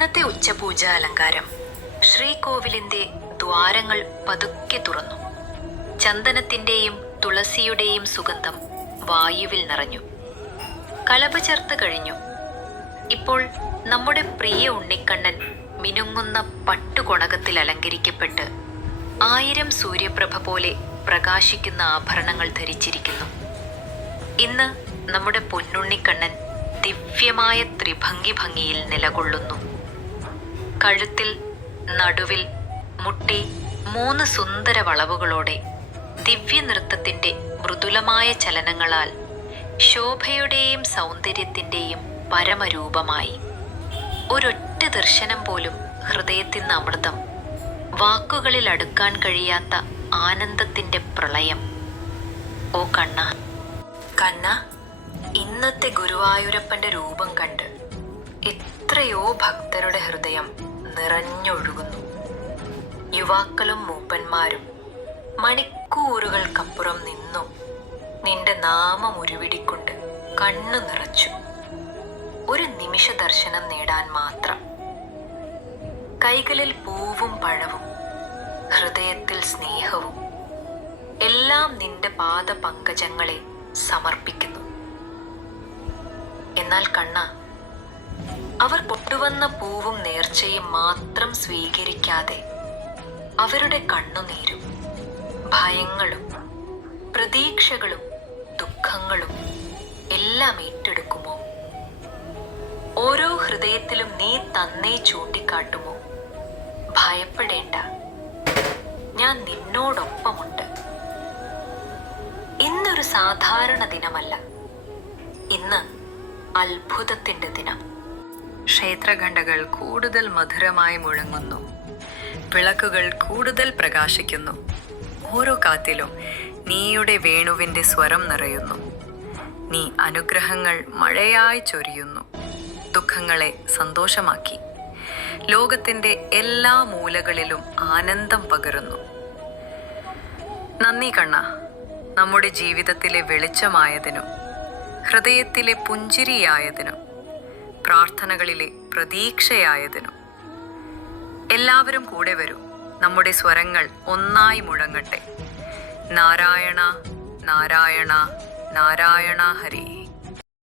ഇന്നത്തെ ഉച്ചപൂജ അലങ്കാരം. ശ്രീകോവിലിന്റെ ദ്വാരങ്ങൾ പതുക്കെ തുറന്നു. ചന്ദനത്തിന്റെയും തുളസിയുടെയും സുഗന്ധം വായുവിൽ നിറഞ്ഞു. കലപ ചേർത്ത് കഴിഞ്ഞു. ഇപ്പോൾ നമ്മുടെ പ്രിയ ഉണ്ണിക്കണ്ണൻ മിനുങ്ങുന്ന പട്ടുകൊണകത്തിൽ അലങ്കരിക്കപ്പെട്ട് 1000 സൂര്യപ്രഭ പോലെ പ്രകാശിക്കുന്ന ആഭരണങ്ങൾ ധരിച്ചിരിക്കുന്നു. ഇന്ന് നമ്മുടെ പൊന്നുണ്ണിക്കണ്ണൻ ദിവ്യമായ ത്രിഭംഗി ഭംഗിയിൽ നിലകൊള്ളുന്നു. കഴുത്തിൽ, നടുവിൽ, മുട്ടി 3 സുന്ദര വളവുകളോടെ ദിവ്യനൃത്തത്തിന്റെ മൃദുലമായ ചലനങ്ങളാൽ ശോഭയുടെയും സൗന്ദര്യത്തിന്റെയും പരമരൂപമായി. ഒരൊറ്റ ദർശനം പോലും ഹൃദയത്തിന് അമൃതം, വാക്കുകളിൽ അടുക്കാൻ കഴിയാത്ത ആനന്ദത്തിന്റെ പ്രളയം. ഓ കണ്ണ, കണ്ണ, ഇന്നത്തെ ഗുരുവായൂരപ്പന്റെ രൂപം കണ്ട് എത്രയോ ഭക്തരുടെ ഹൃദയം നിറഞ്ഞൊഴുകുന്നു. യുവാക്കളും മൂപ്പന്മാരും മണിക്കൂറുകൾക്കപ്പുറം നിന്നും നിന്റെ നാമം ഉരുവിടിക്കൊണ്ട് കണ്ണു നിറച്ചു. ഒരു നിമിഷ ദർശനം നേടാൻ മാത്രം. കൈകളിൽ പൂവും പഴവും, ഹൃദയത്തിൽ സ്നേഹവും, എല്ലാം നിന്റെ പാദപങ്കജങ്ങളെ സമർപ്പിക്കുന്നു. എന്നാൽ കണ്ണ, അവർ കൊണ്ടുവന്ന പൂവും നേർച്ചയും മാത്രം സ്വീകരിക്കാതെ അവരുടെ കണ്ണുനീരും, ഭയങ്ങളും, പ്രതീക്ഷകളും, ദുഃഖങ്ങളും എല്ലാം ഏറ്റെടുക്കുമോ? ഓരോ ഹൃദയത്തിലും നീ തന്നെ ചൂണ്ടിക്കാട്ടുമോ? ഭയപ്പെടേണ്ട, ഞാൻ നിന്നോടൊപ്പമുണ്ട്. ഇന്നൊരു സാധാരണ ദിനമല്ല, ഇന്ന് അത്ഭുതത്തിന്റെ ദിനം. ക്ഷേത്രഘണ്ടകൾ കൂടുതൽ മധുരമായി മുഴങ്ങുന്നു. വിളക്കുകൾ കൂടുതൽ പ്രകാശിക്കുന്നു. ഓരോ കാറ്റിലും നീയുടെ വേണുവിൻ്റെ സ്വരം നിറയുന്നു. നീ അനുഗ്രഹങ്ങൾ മഴയായി ചൊരിയുന്നു. ദുഃഖങ്ങളെ സന്തോഷമാക്കി ലോകത്തിൻ്റെ എല്ലാ മൂലകളിലും ആനന്ദം പകരുന്നു. നന്ദി കണ്ണ, നമ്മുടെ ജീവിതത്തിലെ വെളിച്ചമായതിനും ഹൃദയത്തിലെ പുഞ്ചിരിയായതിനും പ്രാർത്ഥനകളിലെ പ്രതീക്ഷയായതിനും. എല്ലാവരും കൂടെ വരൂ, നമ്മുടെ സ്വരങ്ങൾ ഒന്നായി മുഴങ്ങട്ടെ. നാരായണ നാരായണ നാരായണ ഹരി.